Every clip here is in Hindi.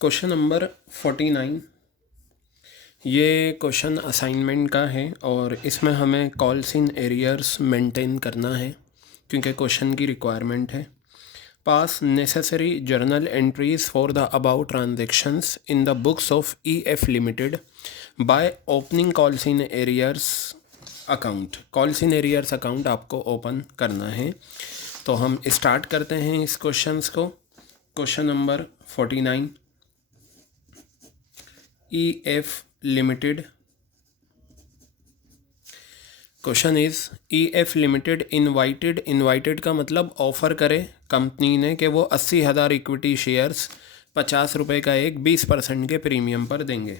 Question number 49। ये क्वेश्चन असाइनमेंट का है और इसमें हमें कॉल्स इन एरियर्स मेंटेन करना है क्योंकि क्वेश्चन की रिक्वायरमेंट है। पास necessary journal entries for the about transactions in the books of EF limited by opening calls in arrears account. Calls in arrears account आपको ओपन करना है। तो हम स्टार्ट करते हैं इस क्वेश्चंस को। Question number 49। EF limited. Question is EF limited invited का मतलब ऑफ़र करे कंपनी ने कि वो 80,000 इक्विटी शेयर्स 50 रुपये का एक 20% के प्रीमियम पर देंगे।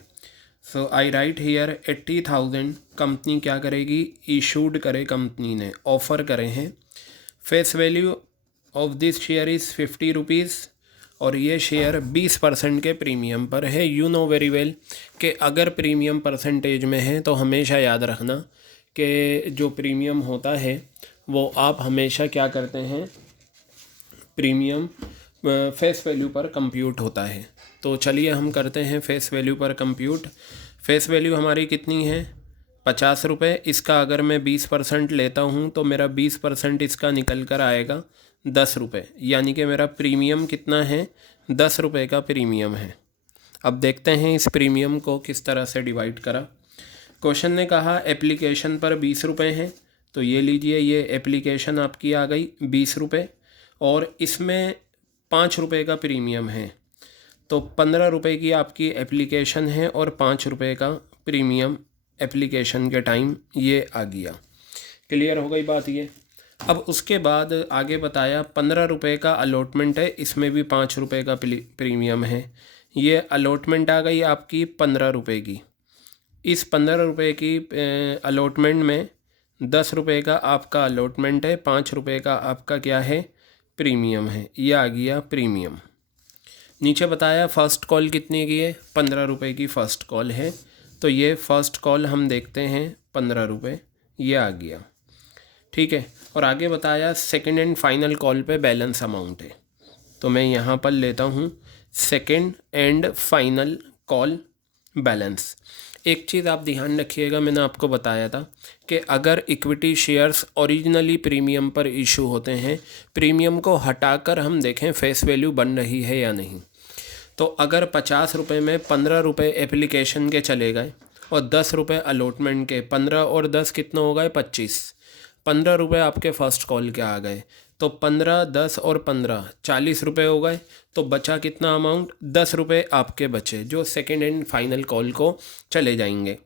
सो आई राइट हियर 80,000 कंपनी क्या करेगी, इशूड करे कंपनी ने, ऑफ़र करे हैं। Face value of this share is 50 rupees और ये शेयर 20% के प्रीमियम पर है। यू नो वेरी वेल कि अगर प्रीमियम परसेंटेज में है तो हमेशा याद रखना कि जो प्रीमियम होता है वो आप हमेशा क्या करते हैं, प्रीमियम फेस वैल्यू पर कंप्यूट होता है। तो चलिए हम करते हैं फेस वैल्यू पर कंप्यूट। फेस वैल्यू हमारी कितनी है, 50 रुपये। इसका अगर मैं 20% लेता हूँ तो मेरा 20% इसका निकल कर आएगा 10 रुपये, यानी कि मेरा प्रीमियम कितना है, 10 रुपये का प्रीमियम है। अब देखते हैं इस प्रीमियम को किस तरह से डिवाइड करा। क्वेश्चन ने कहा एप्लीकेशन पर 20 रुपये हैं, तो ये लीजिए, ये एप्लीकेशन आपकी आ गई 20 रुपये और इसमें 5 रुपये का प्रीमियम है, तो 15 रुपये की आपकी एप्लीकेशन है और 5 रुपये का प्रीमियम एप्लीकेशन के टाइम ये आ गया। क्लियर हो गई बात ये। अब उसके बाद आगे बताया 15 रुपये का अलॉटमेंट है, इसमें भी 5 रुपये का प्रीमियम है। ये अलॉटमेंट आ गई आपकी 15 रुपये की। इस 15 रुपये की अलॉटमेंट में 10 रुपये का आपका अलॉटमेंट है, 5 रुपये का आपका क्या है, प्रीमियम है। ये आ गया प्रीमियम। नीचे बताया फ़र्स्ट कॉल कितने की है, 15 रुपये की फ़र्स्ट कॉल है, तो ये फ़र्स्ट कॉल हम देखते हैं 15 रुपये, ये आ गया। ठीक है। और आगे बताया सेकंड एंड फाइनल कॉल पे बैलेंस अमाउंट है, तो मैं यहाँ पर लेता हूँ second and final call balance. एक चीज़ आप ध्यान रखिएगा, मैंने आपको बताया था कि अगर इक्विटी शेयर्स ओरिजिनली प्रीमियम पर इशू होते हैं, प्रीमियम को हटाकर हम देखें फेस वैल्यू बन रही है या नहीं। तो अगर 50 रुपये में 15 रुपये एप्लीकेशन के चले गए और 10 रुपये अलॉटमेंट के, 15 और 10 कितना हो गए, 25। 15 रुपये आपके फ़र्स्ट कॉल के आ गए, तो 15, 10 और 15 40 रुपये हो गए, तो बचा कितना अमाउंट, 10 रुपये आपके बचे जो सेकेंड एंड फाइनल कॉल को चले जाएंगे।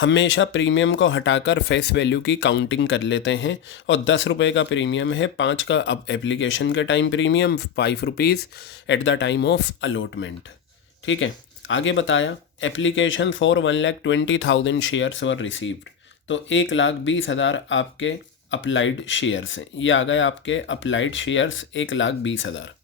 हमेशा प्रीमियम को हटाकर फेस वैल्यू की काउंटिंग कर लेते हैं और 10 रुपये का प्रीमियम है, 5 का अब एप्लीकेशन के time premium, 5 rupees at the time of allotment. ठीक है। आगे बताया application for 1,20,000 shares were received, तो 1,20,000 आपके अप्लाइड शेयर्स हैं। ये आ गए आपके अप्लाइड शेयर्स 1,20,000।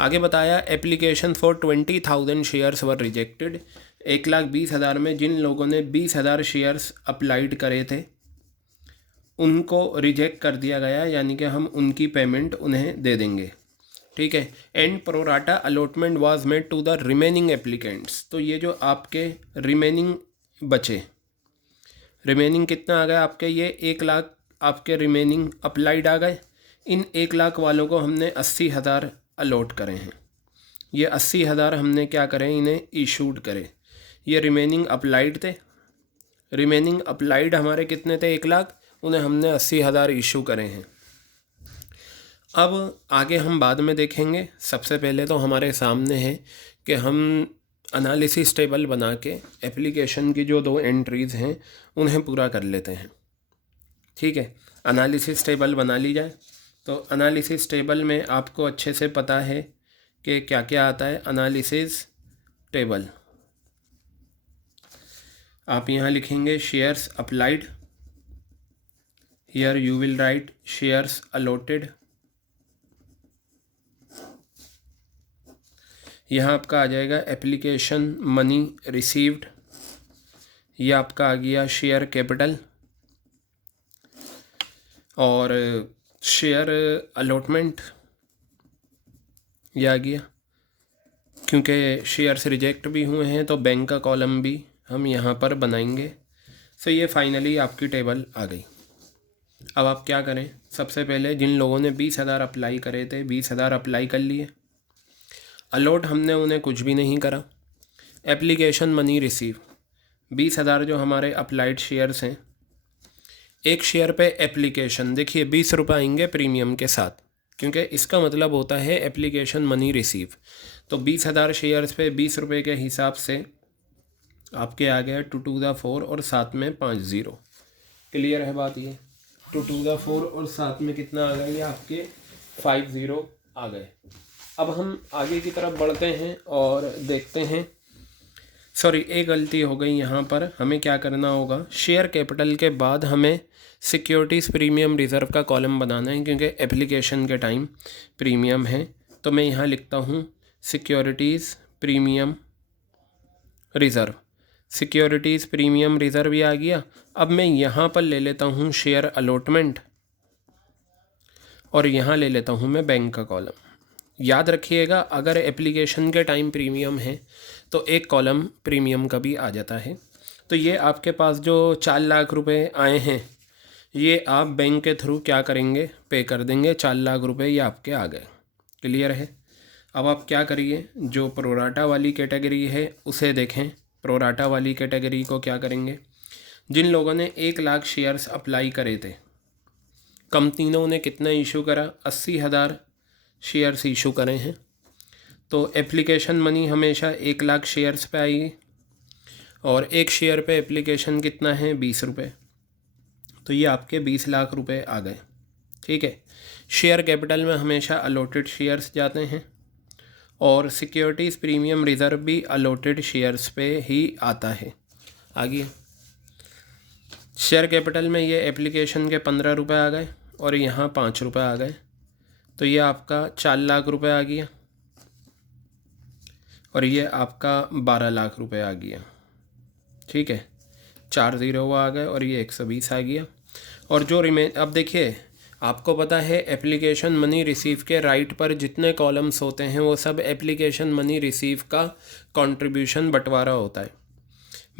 आगे बताया application for 20,000 shares were rejected, 1,20,000 में जिन लोगों ने 20,000 शेयर्स अप्लाइड करे थे उनको रिजेक्ट कर दिया गया, यानी कि हम उनकी पेमेंट उन्हें दे देंगे। ठीक है। And pro rata allotment was made to the remaining applicants, तो ये जो आपके रिमेनिंग बचे, रिमेनिंग कितना आ गया आपके, ये 1,00,000 आपके रिमेनिंग अप्लाइड आ गए। इन 1,00,000 वालों को हमने 80,000 अलॉट करे हैं। ये 80,000 हमने क्या करें, इन्हें इशूड करें। ये रिमेनिंग अप्लाइड थे, रिमेनिंग अप्लाइड हमारे कितने थे, 1,00,000, उन्हें हमने 80,000 इशू करे हैं। अब आगे हम बाद में देखेंगे। सबसे पहले तो हमारे सामने है कि हम एनालिसिस टेबल बना के एप्लीकेशन की जो 2 एंट्रीज़ हैं उन्हें पूरा कर लेते हैं। ठीक है। एनालिसिस टेबल बना ली जाए। तो एनालिसिस टेबल में आपको अच्छे से पता है कि क्या क्या आता है। एनालिसिस टेबल आप यहाँ लिखेंगे shares applied, here you will right shares allotted. यहाँ आपका आ जाएगा एप्लीकेशन मनी रिसीव्ड, ये आपका आ गया शेयर कैपिटल और शेयर अलॉटमेंट, ये आ गया। क्योंकि शेयर्स रिजेक्ट भी हुए हैं तो बैंक का कॉलम भी हम यहाँ पर बनाएंगे। सो ये फाइनली आपकी टेबल आ गई। अब आप क्या करें, सबसे पहले जिन लोगों ने 20,000 अप्लाई करे थे 20,000 अप्लाई कर लिए, अलॉट हमने उन्हें कुछ भी नहीं करा। एप्लीकेशन मनी रिसीव 20,000 जो हमारे अप्लाइड शेयर्स हैं, एक शेयर पे एप्लीकेशन देखिए 20 रुपये आएंगे प्रीमियम के साथ, क्योंकि इसका मतलब होता है एप्लीकेशन मनी रिसीव। तो 20,000 शेयर्स पे 20 रुपये के हिसाब से आपके आ गया 2 to the 4 और साथ में 5 0। क्लियर है बात ये? 2 to the 4 और साथ में कितना आ गया, ये आपके 5 0 आ गए। अब हम आगे की तरफ बढ़ते हैं और देखते हैं। सॉरी, एक गलती हो गई यहाँ पर। हमें क्या करना होगा, शेयर कैपिटल के बाद हमें सिक्योरिटीज़ प्रीमियम रिज़र्व का कॉलम बनाना है, क्योंकि एप्लीकेशन के टाइम प्रीमियम है। तो मैं यहाँ लिखता हूँ securities premium reserve. Securities premium reserve भी आ गया। अब मैं यहाँ पर ले लेता हूँ शेयर अलॉटमेंट और यहाँ ले लेता हूँ मैं बैंक का कॉलम। याद रखिएगा, अगर एप्लीकेशन के टाइम प्रीमियम है तो एक कॉलम प्रीमियम का भी आ जाता है। तो ये आपके पास जो 4 लाख रुपए आए हैं, ये आप बैंक के थ्रू क्या करेंगे, पे कर देंगे। 4 लाख रुपए ये आपके आ गए। क्लियर है? अब आप क्या करिए, जो प्रोराटा वाली कैटेगरी है उसे देखें। प्रोराटा वाली कैटेगरी को क्या करेंगे, जिन लोगों ने 1 लाख शेयर्स अप्लाई करे थे, कंपनी ने कितना इशू करा, 80,000 शेयर्स इशू करे हैं। तो एप्लीकेशन मनी हमेशा 1 लाख शेयर्स पे आएगी और एक शेयर पे एप्लीकेशन कितना है, 20 रुपये। तो ये आपके 20 लाख रुपए आ गए। ठीक है। शेयर कैपिटल में हमेशा अलॉटेड शेयर्स जाते हैं और सिक्योरिटीज़ प्रीमियम रिज़र्व भी अलॉटेड शेयर्स पे ही आता है। आगे शेयर कैपिटल में ये एप्लीकेशन के 15 रुपये आ गए और यहाँ 5 रुपये आ गए। तो ये आपका 4 लाख रुपए आ गया और ये आपका 12 लाख रुपए आ गया। ठीक है, 4 0 आ गए और ये 120 आ गया। और जो अब देखिए, आपको पता है एप्लीकेशन मनी रिसीव के राइट पर जितने कॉलम्स होते हैं वो सब एप्लीकेशन मनी रिसीव का कंट्रीब्यूशन बंटवारा होता है।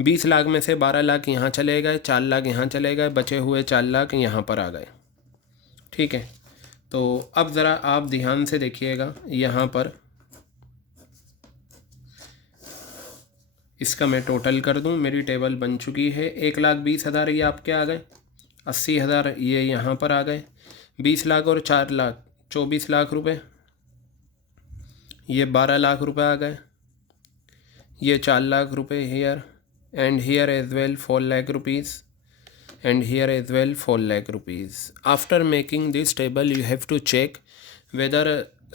20 लाख में से 12 लाख यहाँ चले गए, 4 लाख यहाँ चले गए, बचे हुए 4 लाख यहाँ पर आ गए। ठीक है। तो अब ज़रा आप ध्यान से देखिएगा, यहाँ पर इसका मैं टोटल कर दूँ। मेरी टेबल बन चुकी है। 1,20,000 ये आपके आ गए, 80,000 ये यहाँ पर आ गए, 20 लाख और 4 लाख 24 लाख रुपए, ये 12 लाख रुपए आ गए, ये 4 लाख रुपए here and here as well 4 lakh rupees and here as well 4 lakh rupees. After making this table you have to check whether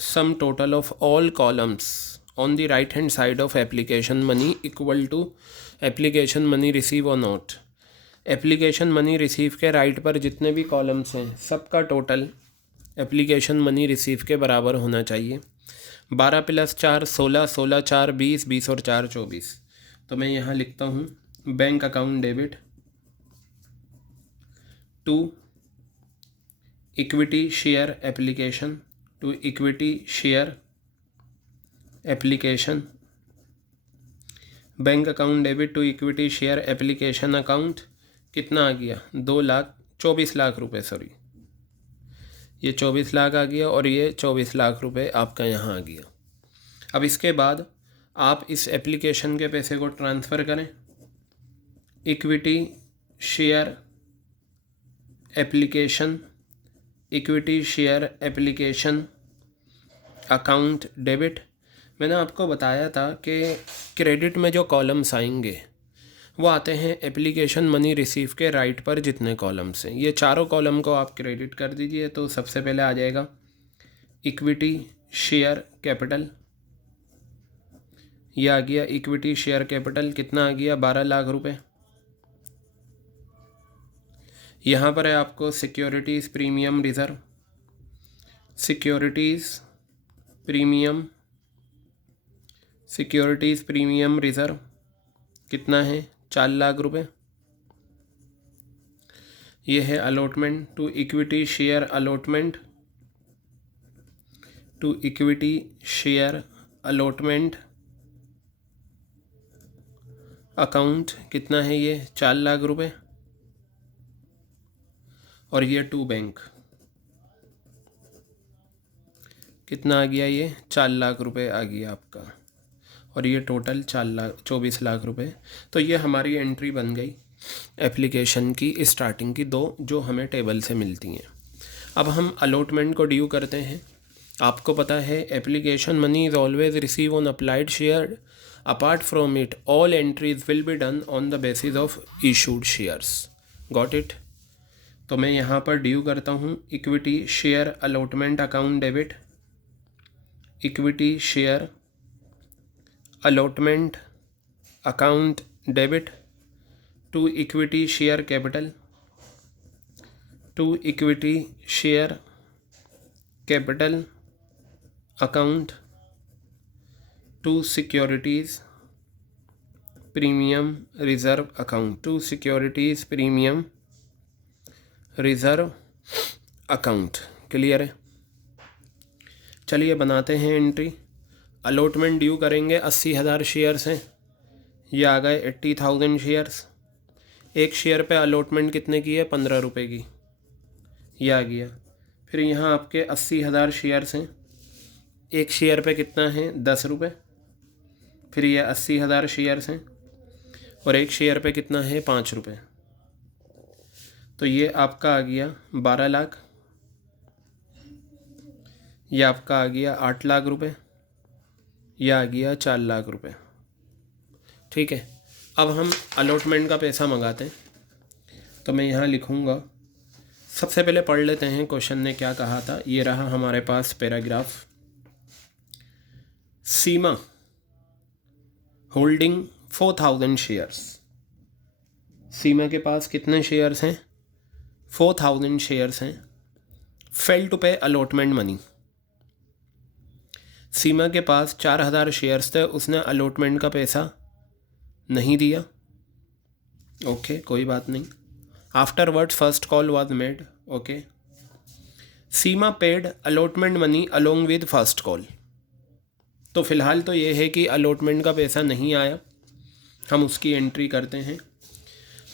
sum total of all columns on the right hand side of application money equal to application money receive or not. Application money receive के राइट पर जितने भी कॉलम्स हैं सबका टोटल एप्लीकेशन मनी रिसीव के बराबर होना चाहिए। 12 + 4 16, 16 4 20, 20 और 4 24। तो मैं यहाँ लिखता हूँ bank account debit to equity share application, to equity share application, bank account debit to equity share application account. कितना आ गया, 24 लाख रुपए, सॉरी ये 24 लाख आ गया और ये 24 लाख रुपए आपका यहाँ आ गया। अब इसके बाद आप इस एप्लीकेशन के पैसे को ट्रांसफ़र करें equity share application, equity share application account debit. मैंने आपको बताया था कि क्रेडिट में जो कॉलम्स आएंगे वो आते हैं एप्लीकेशन मनी रिसीव के राइट पर जितने कॉलम्स हैं। ये चारों कॉलम को आप क्रेडिट कर दीजिए। तो सबसे पहले आ जाएगा इक्विटी शेयर कैपिटल, ये आ गया इक्विटी शेयर कैपिटल। कितना आ गया, 12 लाख रुपए। यहाँ पर है आपको securities premium reserve, securities premium reserve कितना है, 4 लाख रुपए। ये है allotment to equity share allotment, to equity share allotment account कितना है ये 4 लाख रुपए, और ये टू बैंक कितना आ गया, ये 4 लाख रुपए आ गया आपका, और ये टोटल 24 लाख रुपए। तो ये हमारी एंट्री बन गई एप्लीकेशन की स्टार्टिंग की 2 जो हमें टेबल से मिलती हैं। अब हम अलॉटमेंट को ड्यू करते हैं। आपको पता है application money is always receive on applied share, apart from it all entries will be done on the basis of issued shares. Got it. तो मैं यहाँ पर ड्यू करता हूँ equity share allotment account debit, equity share allotment account debit to equity share capital, to equity share capital account, to securities premium reserve account, to securities premium reserve account। Clear है। चलिए बनाते हैं एंट्री। अलॉटमेंट ड्यू करेंगे 80,000 शेयर्स हैं, ये आ गए 80,000 शेयर्स। एक शेयर पे अलॉटमेंट कितने की है, 15 रुपये की, ये आ गया। फिर यहाँ आपके 80,000 शेयर्स हैं, एक शेयर पे कितना है 10 रुपये। फिर ये 80,000 शेयर्स हैं और एक शेयर पे कितना है 5 रुपये, तो ये आपका आ गया 12 लाख। ये आपका आ गया 8 लाख रुपए, यह आ गया 4 लाख रुपए। ठीक है। अब हम अलॉटमेंट का पैसा मंगाते हैं, तो मैं यहाँ लिखूँगा। सबसे पहले पढ़ लेते हैं क्वेश्चन ने क्या कहा था। ये रहा हमारे पास पैराग्राफ। सीमा होल्डिंग 4,000 शेयर्स। सीमा के पास कितने शेयर्स हैं, 4,000 शेयर्स हैं। फेल टू पे अलॉटमेंट मनी। सीमा के पास 4,000 शेयर्स थे, उसने अलॉटमेंट का पैसा नहीं दिया। ओके, कोई बात नहीं। Afterwards first call was made. Okay. Seema paid allotment money along with first call. तो फ़िलहाल तो ये है कि अलॉटमेंट का पैसा नहीं आया, हम उसकी एंट्री करते हैं।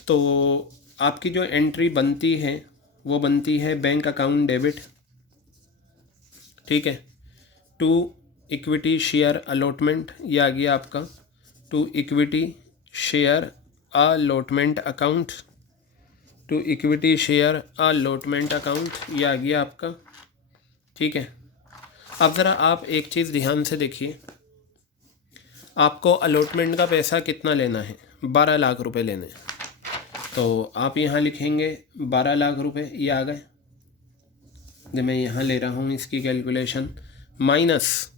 तो आपकी जो एंट्री बनती है वो बनती है बैंक अकाउंट डेबिट। ठीक है। टू इक्विटी शेयर अलॉटमेंट, ये आ गया आपका to equity share allotment account, to equity share allotment account, ये आ गया आपका। ठीक है। अब ज़रा आप एक चीज़ ध्यान से देखिए, आपको अलॉटमेंट का पैसा कितना लेना है, 12 लाख रुपए लेने हैं। तो आप यहाँ लिखेंगे 12 लाख रुपए, ये आ गए। जब मैं यहाँ ले रहा हूँ इसकी कैलकुलेशन, माइनस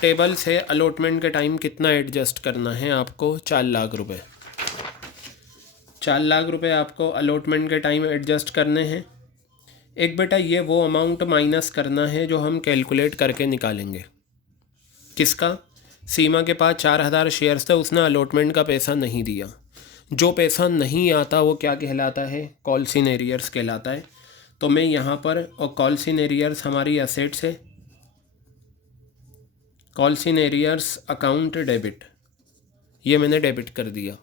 टेबल से अलॉटमेंट के टाइम कितना एडजस्ट करना है आपको, 4 लाख रुपए। 4 लाख रुपए आपको अलॉटमेंट के टाइम एडजस्ट करने हैं। एक बेटा ये वो अमाउंट माइनस करना है जो हम कैलकुलेट करके निकालेंगे। किसका, सीमा के पास 4,000 शेयर्स थे, उसने अलॉटमेंट का पैसा नहीं दिया। जो पैसा नहीं आता वो क्या कहलाता है, कॉल्स इन एरियर्स कहलाता है। तो मैं यहाँ पर, और कॉल्स इन एरियर्स हमारी एसेट्स है, calls in arrears account debit, ये मैंने डेबिट कर दिया।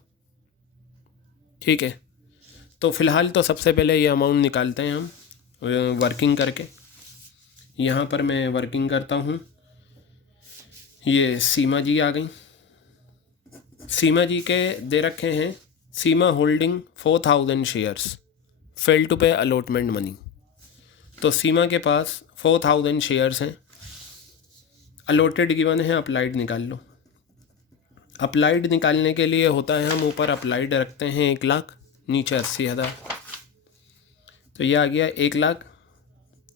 ठीक है। तो फ़िलहाल तो सबसे पहले ये अमाउंट निकालते हैं हम वर्किंग करके। यहाँ पर मैं वर्किंग करता हूँ। ये सीमा जी आ गई। सीमा जी के दे रखे हैं, सीमा होल्डिंग 4,000 शेयर्स, फेल टू पे अलॉटमेंट मनी। तो सीमा के पास 4,000 शेयर्स हैं, अलॉटेड गिवन है, अप्लाइड निकाल लो। अप्लाइड निकालने के लिए होता है, हम ऊपर अप्लाइड रखते हैं 1 लाख, नीचे 80,000। तो ये आ गया 1 लाख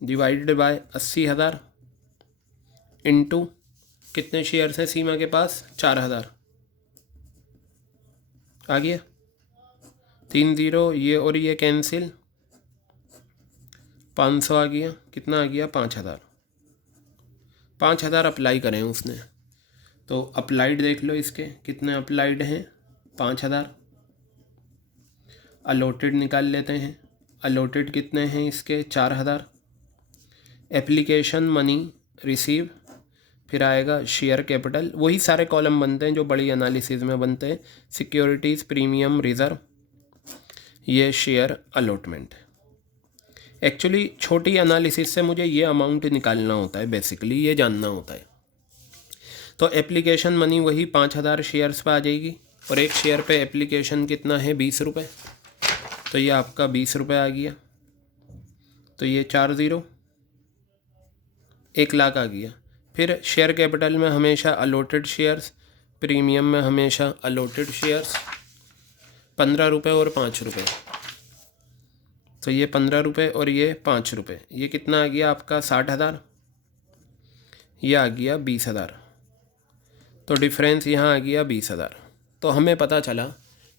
डिवाइडेड बाय 80,000 इनटू कितने शेयर्स हैं सीमा के पास, 4,000। आ गया 3 0, ये और ये कैंसिल, 500 आ गया। कितना आ गया, 5,000। 5,000 अप्लाई करें उसने, तो अप्लाइड देख लो इसके कितने अप्लाइड हैं, 5,000। अलॉटेड निकाल लेते हैं, अलॉटेड कितने हैं इसके, 4,000। एप्लीकेशन मनी रिसीव फिर आएगा शेयर कैपिटल, वही सारे कॉलम बनते हैं जो बड़ी एनालिसिस में बनते हैं, सिक्योरिटीज़, प्रीमियम, रिज़र्व, ये शेयर अलॉटमेंट। एक्चुअली छोटी एनालिसिस से मुझे ये अमाउंट निकालना होता है, बेसिकली ये जानना होता है। तो एप्लीकेशन मनी वही 5000 शेयर्स पे आ जाएगी, और एक शेयर पे एप्लीकेशन कितना है, 20 रुपये, तो ये आपका 20 रुपये आ गया। तो ये 4 ज़ीरो, 1 लाख आ गया। फिर शेयर कैपिटल में हमेशा अलॉटेड शेयर्स, प्रीमियम में हमेशा अलॉटेड शेयर्स, 15 रुपये और 5 रुपये, तो ये 15 रुपये और ये 5 रुपये, ये कितना आ गया आपका 60,000, ये आ गया 20,000, तो डिफरेंस यहाँ आ गया 20,000। तो हमें पता चला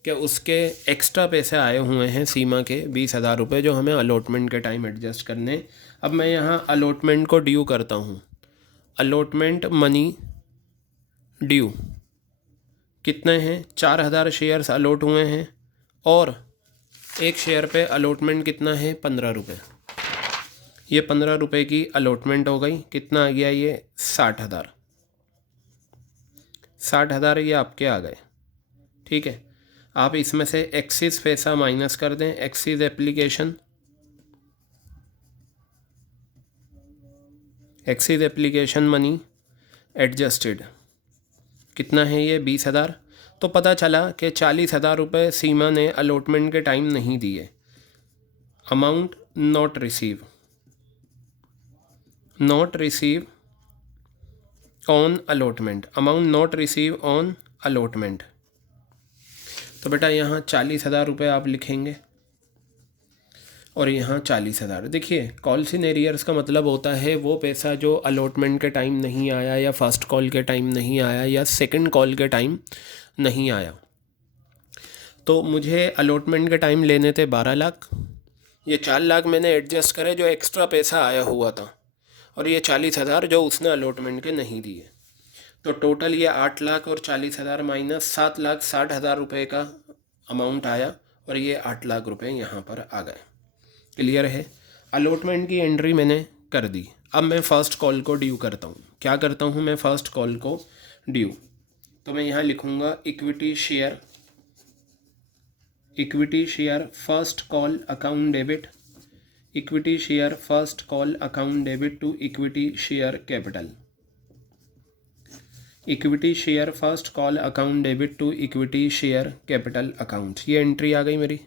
कि उसके एक्स्ट्रा पैसे आए हुए हैं सीमा के 20,000 रुपये, जो हमें अलॉटमेंट के टाइम एडजस्ट करने। अब मैं यहाँ अलॉटमेंट को ड्यू करता हूँ, अलॉटमेंट मनी ड्यू कितने हैं, 4,000 शेयर्स अलॉट हुए हैं, और एक शेयर पे अलॉटमेंट कितना है, 15 रुपये। ये 15 रुपये की अलॉटमेंट हो गई, कितना आ गया ये 60,000, 60,000 ये आपके आ गए। ठीक है, आप इसमें से एक्सिस पैसा माइनस कर दें, axis application, axis application money adjusted कितना है ये 20,000। तो पता चला कि 40,000 रुपये सीमा ने अलॉटमेंट के टाइम नहीं दिए। Amount not receive, not receive on allotment, amount not receive on allotment. तो बेटा यहाँ 40,000 रुपये आप लिखेंगे, और यहाँ 40,000। देखिए, कॉल्स इन एरियर्स का मतलब होता है वो पैसा जो अलॉटमेंट के टाइम नहीं आया, या फर्स्ट कॉल के टाइम नहीं आया, या सेकंड कॉल के टाइम नहीं आया। तो मुझे अलॉटमेंट के टाइम लेने थे 12 लाख, ये 4 लाख मैंने एडजस्ट करे जो एक्स्ट्रा पैसा आया हुआ था, और ये 40,000 जो उसने अलॉटमेंट के नहीं दिए। तो टोटल ये 8 लाख और 40,000 माइनस 7,60,000 रुपये का अमाउंट आया, और ये 8 लाख रुपये यहाँ पर आ गए। क्लियर है, अलॉटमेंट की एंट्री मैंने कर दी। अब मैं फ़र्स्ट कॉल को ड्यू करता हूँ। क्या करता हूँ मैं, फ़र्स्ट कॉल को ड्यू, तो मैं यहाँ लिखूँगा equity share, equity share first call account debit, equity share first call account debit to equity share capital, equity share first call account debit to equity share capital account. ये एंट्री आ गई मेरी।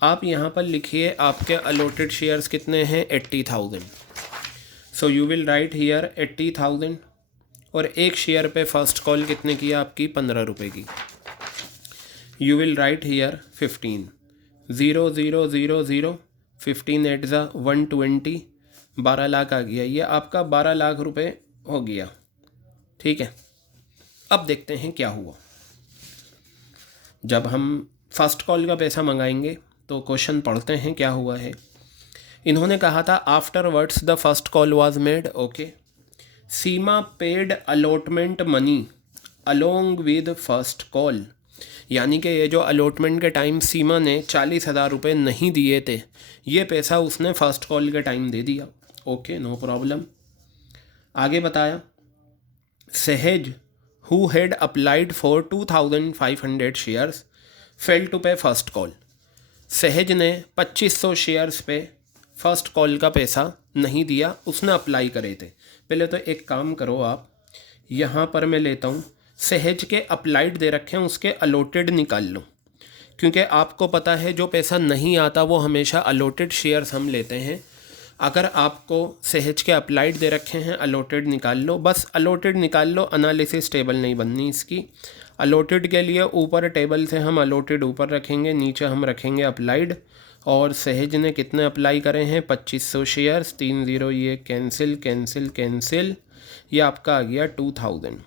आप यहाँ पर लिखिए आपके अलॉटेड शेयर्स कितने हैं, 80,000। So you will write here 80,000, और एक शेयर पे फर्स्ट कॉल कितने की आपकी, 15 रुपये की। You will write here 15, 0,0,0,0, 15 at ज़ा 120, 12 लाख आ गया। ये आपका 12 लाख रुपए हो गया। ठीक है, अब देखते हैं क्या हुआ। जब हम फर्स्ट कॉल का पैसा मंगाएंगे तो क्वेश्चन पढ़ते हैं क्या हुआ है। इन्होंने कहा था afterwards the first call was made, okay, Seema paid allotment money along with first call, यानी कि ये जो अलॉटमेंट के टाइम सीमा ने 40,000 रुपये नहीं दिए थे, ये पैसा उसने फर्स्ट कॉल के टाइम दे दिया। Okay, no problem. आगे बताया, Sahaj who had applied for 2,500 shares fail to pay first call, Sahaj ने 2500 शेयर्स पे फर्स्ट कॉल का पैसा नहीं दिया, उसने अप्लाई करे थे। पहले तो एक काम करो आप, यहाँ पर मैं लेता हूँ सहज के अप्लाइड दे रखे हैं, उसके अलॉटेड निकाल लो, क्योंकि आपको पता है जो पैसा नहीं आता वो हमेशा अलॉटेड शेयर्स हम लेते हैं। अगर आपको सहज के अप्लाइड दे रखे हैं, अलॉटेड निकाल लो, बस अलॉटेड निकाल लो, एनालिसिस टेबल नहीं बननी इसकी। अलॉटेड के लिए ऊपर टेबल से हम अलॉटेड ऊपर रखेंगे, नीचे हम रखेंगे अप्लाइड। और सहज ने कितने अप्लाई करे हैं, 2500 शेयर्स, 30, ये कैंसिल कैंसिल कैंसिल, ये आपका आ गया 2000।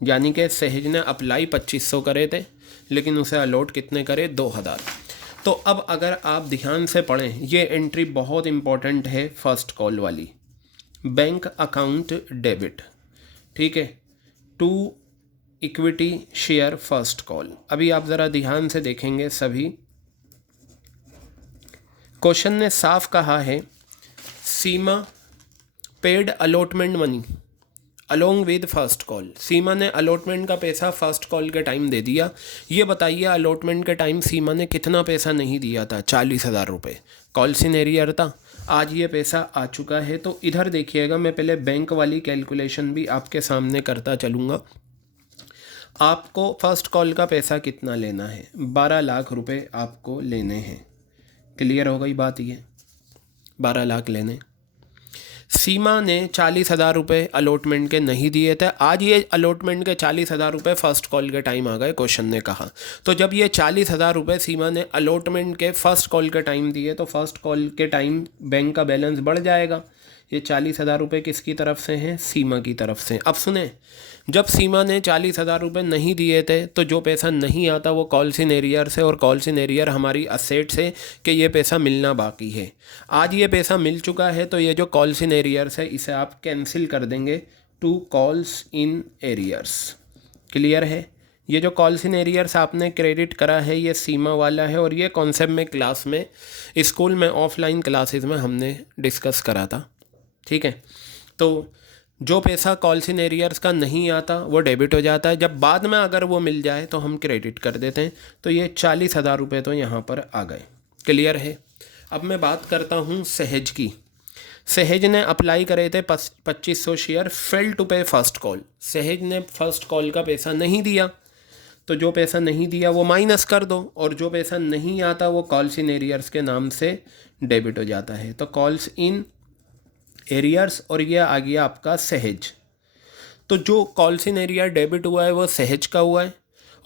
यानी कि सहज ने अप्लाई 2500 करे थे, लेकिन उसे अलॉट कितने करे, 2000। तो अब अगर आप ध्यान से पढ़ें, ये एंट्री बहुत इंपॉर्टेंट है फर्स्ट कॉल वाली, बैंक अकाउंट डेबिट, ठीक है, to equity share first call. अभी आप ज़रा ध्यान से देखेंगे सभी, क्वेश्चन ने साफ कहा है Seema paid allotment money along with first call. Seema ने अलॉटमेंट का पैसा फर्स्ट कॉल के टाइम दे दिया। ये बताइए अलॉटमेंट के टाइम सीमा ने कितना पैसा नहीं दिया था? 40,000 रुपये। कॉल इन एरियर था। आज ये पैसा आ चुका है। तो इधर देखिएगा, मैं पहले बैंक वाली कैलकुलेशन भी आपके सामने करता चलूँगा। आपको फर्स्ट कॉल का पैसा कितना लेना है? 12 लाख रुपए आपको लेने हैं। क्लियर हो गई बात? ये 12 लाख लेने। सीमा ने 40,000 रुपये अलॉटमेंट के नहीं दिए थे। आज ये अलॉटमेंट के 40,000 रुपये फर्स्ट कॉल के टाइम आ गए, क्वेश्चन ने कहा। तो जब ये 40,000 रुपये सीमा ने अलॉटमेंट के फर्स्ट कॉल के टाइम दिए तो फर्स्ट कॉल के टाइम बैंक का बैलेंस बढ़ जाएगा। ये 40,000 रुपये किसकी तरफ से हैं? सीमा की तरफ से। अब सुने, जब सीमा ने 40,000 रुपये नहीं दिए थे तो जो पैसा नहीं आता वो कॉल इन एरियर से, और कॉल इन एरियर हमारी असेट से कि ये पैसा मिलना बाकी है। आज ये पैसा मिल चुका है तो ये जो कॉल इन एरियर्स है इसे आप कैंसिल कर देंगे to calls in arrears. Clear है? ये जो कॉल्स इन एरियर्स आपने क्रेडिट करा है ये सीमा वाला है, और ये कॉन्सेप्ट में क्लास में स्कूल में ऑफलाइन क्लासेस में हमने डिस्कस करा था। ठीक है, तो जो पैसा कॉल्स इन एरियर्स का नहीं आता वो डेबिट हो जाता है। जब बाद में अगर वो मिल जाए तो हम क्रेडिट कर देते हैं। तो ये 40,000 रुपये तो यहाँ पर आ गए। क्लियर है? अब मैं बात करता हूँ सहज की। सहज ने अप्लाई करे थे 2500 share, fail to pay first call. Sahaj ने फर्स्ट कॉल का पैसा नहीं दिया, तो जो पैसा नहीं दिया वो माइनस कर दो, और जो पैसा नहीं आता वो कॉल्स इन एरियर्स के नाम से डेबिट हो जाता है। तो कॉल्स इन एरियर्स, और ये आ गया आपका सहज। तो जो कॉल्स इन एरियर डेबिट हुआ है वो सहज का हुआ है,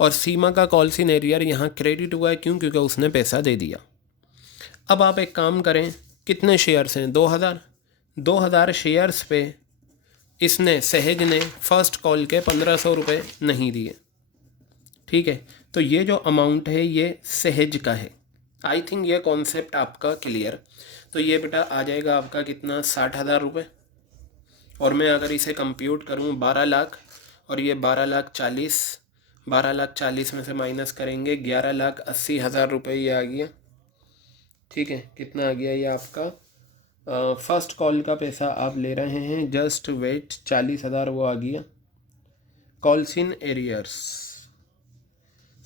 और सीमा का कॉल्स इन एरियर यहाँ क्रेडिट हुआ है। क्यों? क्योंकि उसने पैसा दे दिया। अब आप एक काम करें, कितने शेयर्स हैं? 2000 शेयर्स पे इसने सहज ने फर्स्ट कॉल के 1500 रुपये नहीं दिए। ठीक है, तो ये जो अमाउंट है ये सहज का है। आई थिंक ये कॉन्सेप्ट आपका क्लियर। तो ये बेटा आ जाएगा आपका कितना? 60,000 रुपये। और मैं अगर इसे कंप्यूट करूँ 12 लाख, और ये 12 लाख 40 में से माइनस करेंगे 11,80,000 रुपये ये आ गया। ठीक है, कितना आ गया ये आपका? फर्स्ट कॉल का पैसा आप ले रहे हैं, जस्ट वेट, 40,000 वो आ गया। कॉल्स इन एरियर्स,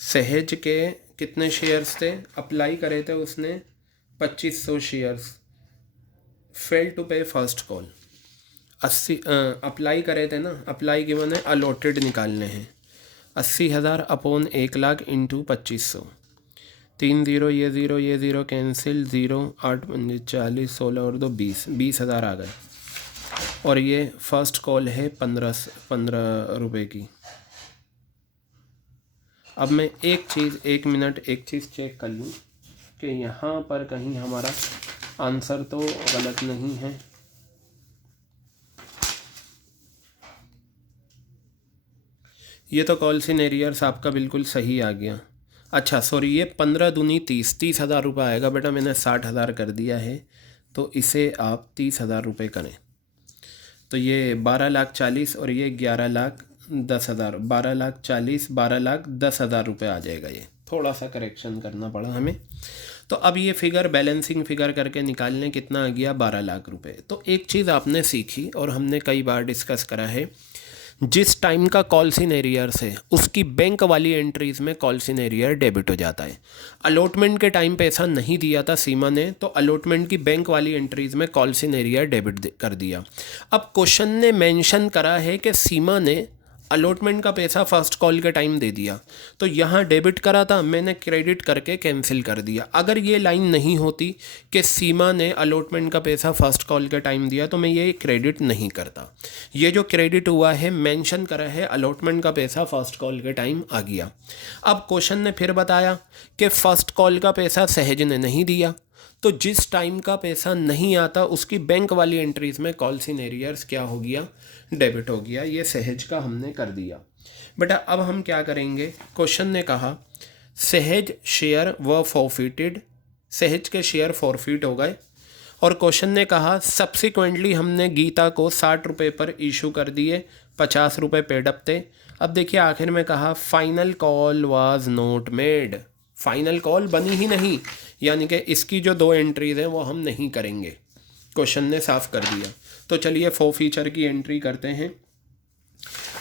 सहज के कितने शेयर्स थे? अप्लाई करे थे उसने 2500 shares, fail to pay first call. 80 apply करे थे ना, अप्लाई के मैंने अलॉटेड निकालने हैं। 80,000 अपॉन 1 लाख इंटू 2500, 3 ज़ीरो, ये ज़ीरो कैंसिल, 0 8 5 40, 16 और 2 20,000 आ गए। और ये फर्स्ट कॉल है 15 रुपये की। अब मैं एक मिनट चेक कर लूँ कि यहाँ पर कहीं हमारा आंसर तो गलत नहीं है। ये तो कॉल्स इन एरियर्स आपका बिल्कुल सही आ गया। अच्छा सॉरी, ये 15 दूनी 30,000 रुपये आएगा बेटा, मैंने 60,000 कर दिया है, तो इसे आप 30,000 रुपये करें। तो ये 12,40,000 और ये 11,10,000, 12,40,000, 12,10,000 रुपये आ जाएगा। ये थोड़ा सा करेक्शन करना पड़ा हमें। तो अब ये फिगर बैलेंसिंग फिगर करके निकालने कितना आ गया? 12 लाख रुपए। तो एक चीज़ आपने सीखी और हमने कई बार डिस्कस करा है, जिस टाइम का कॉल्स इन एरियर्स है उसकी बैंक वाली एंट्रीज़ में कॉल्स इन एरियर डेबिट हो जाता है। अलॉटमेंट के टाइम पे ऐसा नहीं दिया था सीमा ने, तो अलॉटमेंट की बैंक वाली एंट्रीज़ में कॉल्स इन एरियर डेबिट कर दिया। अब क्वेश्चन ने मेंशन करा है कि सीमा ने अलॉटमेंट का पैसा फर्स्ट कॉल के टाइम दे दिया, तो यहाँ डेबिट करा था, मैंने क्रेडिट करके कैंसिल कर दिया। अगर ये लाइन नहीं होती कि सीमा ने अलॉटमेंट का पैसा फर्स्ट कॉल के टाइम दिया, तो मैं ये क्रेडिट नहीं करता। ये जो क्रेडिट हुआ है मेंशन करा है अलॉटमेंट का पैसा फर्स्ट कॉल के टाइम आ गया। अब क्वेश्चन ने फिर बताया कि फर्स्ट कॉल का पैसा सहज ने नहीं दिया, तो जिस टाइम का पैसा नहीं आता उसकी बैंक वाली एंट्रीज़ में कॉल्स इन एरियर्स क्या हो गया? डेबिट हो गया। ये सहज का हमने कर दिया। बेटा अब हम क्या करेंगे? क्वेश्चन ने कहा सहज शेयर व फॉरफिटेड, सहज के शेयर फॉरफिट हो गए, और क्वेश्चन ने कहा सब्सिक्वेंटली हमने गीता को 60 रुपये पर इशू कर दिए, 50 रुपये पेड अप थे। अब देखिए आखिर में कहा final call was not made, final call बनी ही नहीं, यानी कि इसकी जो 2 एंट्रीज़ हैं वो हम नहीं करेंगे। क्वेश्चन ने साफ कर दिया। तो चलिए फॉरफीचर की एंट्री करते हैं।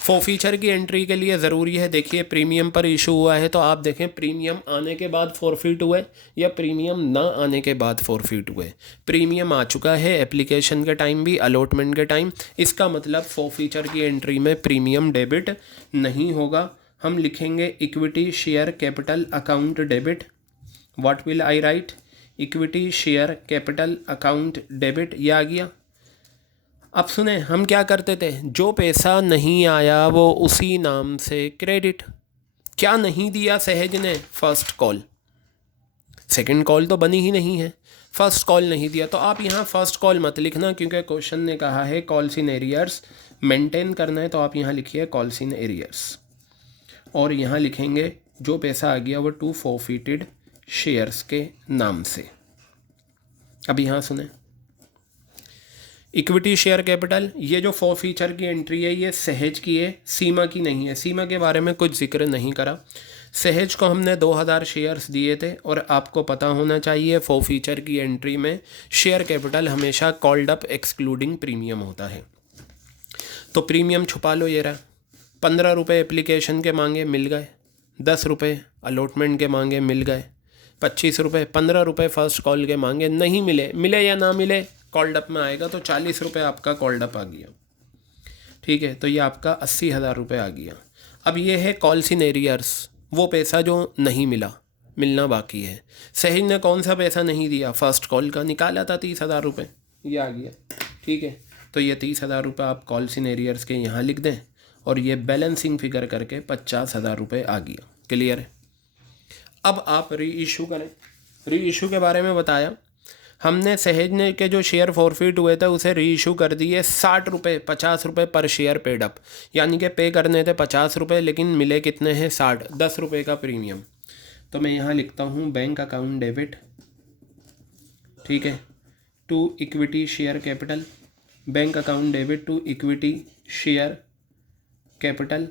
फोरफीचर की एंट्री के लिए ज़रूरी है, देखिए प्रीमियम पर इशू हुआ है तो आप देखें प्रीमियम आने के बाद फोरफीट हुए या प्रीमियम ना आने के बाद फोरफीट हुए। प्रीमियम आ चुका है एप्लीकेशन के टाइम भी, अलॉटमेंट के टाइम, इसका मतलब फोरफीचर की एंट्री में प्रीमियम डेबिट नहीं होगा। हम लिखेंगे equity share capital account debit. What will I right? Equity share capital account debit. ये आ गया। अब सुने, हम क्या करते थे, जो पैसा नहीं आया वो उसी नाम से क्रेडिट। क्या नहीं दिया सहज ने? First call. सेकंड कॉल तो बनी ही नहीं है, फर्स्ट कॉल नहीं दिया, तो आप यहाँ फर्स्ट कॉल मत लिखना क्योंकि क्वेश्चन ने कहा है कॉल्स इन एरियर्स मेंटेन करना है, तो आप यहाँ लिखिए कॉल्स इन एरियर्स और यहाँ लिखेंगे जो पैसा आ गया वो टू फोरफीटेड शेयर्स के नाम से। अब यहाँ सुने, इक्विटी शेयर कैपिटल, ये जो फोरफीचर की एंट्री है ये सहज की है, सीमा की नहीं है। सीमा के बारे में कुछ जिक्र नहीं करा। सहज को हमने 2000 शेयर्स दिए थे और आपको पता होना चाहिए फोरफीचर की एंट्री में शेयर कैपिटल हमेशा कॉल्ड अप एक्सक्लूडिंग प्रीमियम होता है। तो प्रीमियम छुपा लो, ये रहा। 15 रुपये एप्लीकेशन के मांगे, मिल गए। 10 रुपये अलॉटमेंट के मांगे, मिल गए। 25 रुपये, 15 रुपये फर्स्ट कॉल के मांगे, नहीं मिले। मिले या ना मिले कॉल्ड अप में आएगा, तो 40 रुपये आपका कॉल्ड अप आ गया। ठीक है, तो ये आपका 80,000 रुपये आ गया। अब ये है कॉल्स इन एरियर्स, वो पैसा जो नहीं मिला, मिलना बाकी है। सहज ने कौन सा पैसा नहीं दिया? फर्स्ट कॉल का निकाला था 30,000 रुपये, ये आ गया। ठीक है, तो ये 30,000 रुपये आप कॉल्स इन एरियर्स के यहाँ लिख दें और ये बैलेंसिंग फिगर करके 50,000 रुपये आ गया। क्लियर है? अब आप री इशू करें। री इशू के बारे में बताया हमने, सहज ने के जो शेयर फॉरफिट हुए थे उसे री इशू कर दिए 60 रुपये, 50 रुपये पर शेयर पेड अप, यानी कि पे करने थे 50 रुपये लेकिन मिले कितने हैं? 60, 10 रुपये का प्रीमियम। तो मैं यहाँ लिखता हूँ बैंक अकाउंट डेबिट, ठीक है, to equity share capital, bank account debit to equity share capital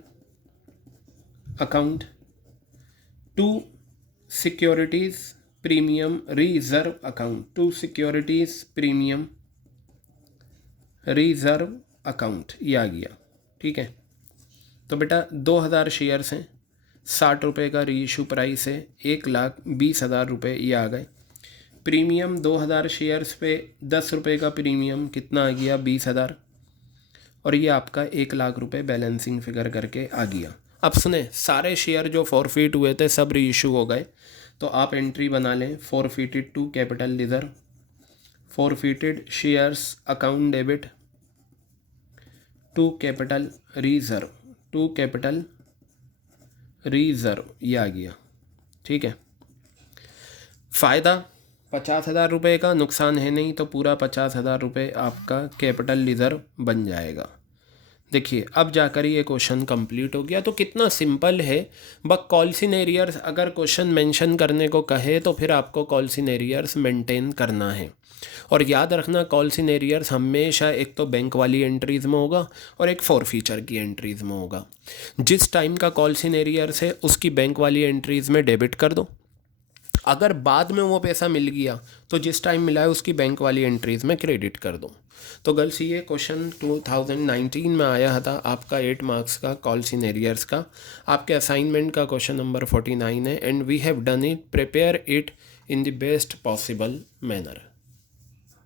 account, to securities premium reserve account, to securities premium reserve account, ये आ गया। ठीक है, तो बेटा 2000 शेयर्स हैं, 60 रुपये का री इशू प्राइस है, 1,20,000 रुपये ये आ गए। प्रीमियम 2000 शेयर्स पे 10 रुपये का प्रीमियम कितना आ गया? 20,000, और ये आपका 1,00,000 रुपये बैलेंसिंग फिगर करके आ गया। अब सुने, सारे शेयर जो फॉरफिट हुए थे सब री इशू हो गए, तो आप एंट्री बना लें forfeited to capital reserve, forfeited shares account debit to capital reserve, to capital reserve, ये आ गया। ठीक है, फ़ायदा 50,000 रुपये का, नुकसान है नहीं, तो पूरा 50,000 रुपये आपका कैपिटल रिजर्व बन जाएगा। देखिए अब जाकर ये क्वेश्चन कंप्लीट हो गया। तो कितना सिंपल है, बस कॉल्स इन एरियर्स अगर क्वेश्चन मेंशन करने को कहे तो फिर आपको कॉल्स इन एरियर्स मेंटेन करना है। और याद रखना कॉल्स इन एरियर्स हमेशा एक तो बैंक वाली एंट्रीज़ में होगा और एक फॉरफीचर की एंट्रीज़ में होगा। जिस टाइम का कॉल्स इन एरियर्स है उसकी बैंक वाली एंट्रीज़ में डेबिट कर दो, अगर बाद में वो पैसा मिल गया तो जिस टाइम मिला है उसकी बैंक वाली एंट्रीज़ में क्रेडिट कर दो। तो गर्ल्स ये क्वेश्चन 2019 में आया था आपका 8 मार्क्स का कॉल्स इन एरियर्स का। आपके असाइनमेंट का क्वेश्चन नंबर 49 है and we have done it, prepare it in the best possible manner.